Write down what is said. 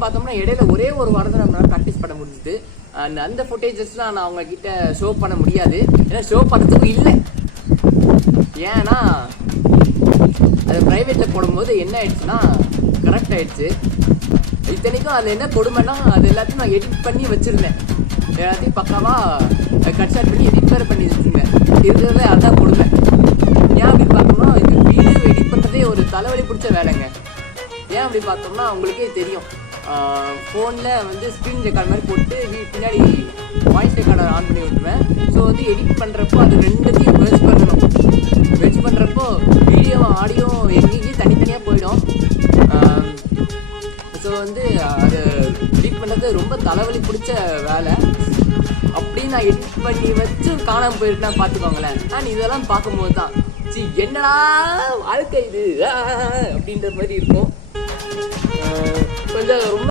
பார்த்தோம்னா இடையில ஒரே ஒரு வாரம் தான் நம்மளால ப்ராக்டிஸ் பண்ண முடிஞ்சுது. அந்த ஃபுட்டேஜஸ்லாம் நான் அவங்க கிட்ட ஷோ பண்ண முடியாது, ஏன்னா ஷோ பண்ணுறதுக்கும் இல்லை. ஏன்னா அது ப்ரைவேட்டில் போடும்போது என்ன ஆயிடுச்சுன்னா கரெக்ட் ஆயிடுச்சு. இத்தனைக்கும் அதில் என்ன கொடுமைன்னா அது எல்லாத்தையும் நான் எடிட் பண்ணி வச்சுருந்தேன், எல்லாத்தையும் பக்காவாக கட் ஷாட் பண்ணி எடிட் வேறு பண்ணி வச்சுருந்தேன். இருக்கிறதுல அதான் கொடுமை. ஏன் அப்படி பார்த்தோம்னா இந்த வீடியோ எடிட் பண்ணுறதே ஒரு தலைவலி பிடிச்ச வேலைங்க. ஏன் அப்படி பார்த்தோம்னா உங்களுக்கே தெரியும், ஃபோனில் வந்து ஸ்க்ரீன் ரெக்கார்ட் மாதிரி போட்டு பின்னாடி வாய்ஸ் ரெக்கார்டர் ஆன் பண்ணி விட்டுருவேன். ஸோ வந்து எடிட் பண்ணுறப்போ அது ரெண்டுத்தையும் வெர்ஜ் பண்ணணும். வெர்ஜ் பண்ணுறப்போ வீடியோ ஆடியோ எங்கேயும் தனித்தனியாக போயிடும். ஸோ வந்து அது எடிட் பண்ணுறது ரொம்ப தலைவலி பிடிச்ச வேலை. அப்படி நான் எடிட் பண்ணி வச்சு காணாமல் போயிருக்கேன்னா பார்த்துக்கோங்களேன். நான் இதெல்லாம் பார்க்கும்போது தான் என்னடா வாழ்க்கை இது அப்படின்ற மாதிரி இருக்கும். கொஞ்சம் ரொம்ப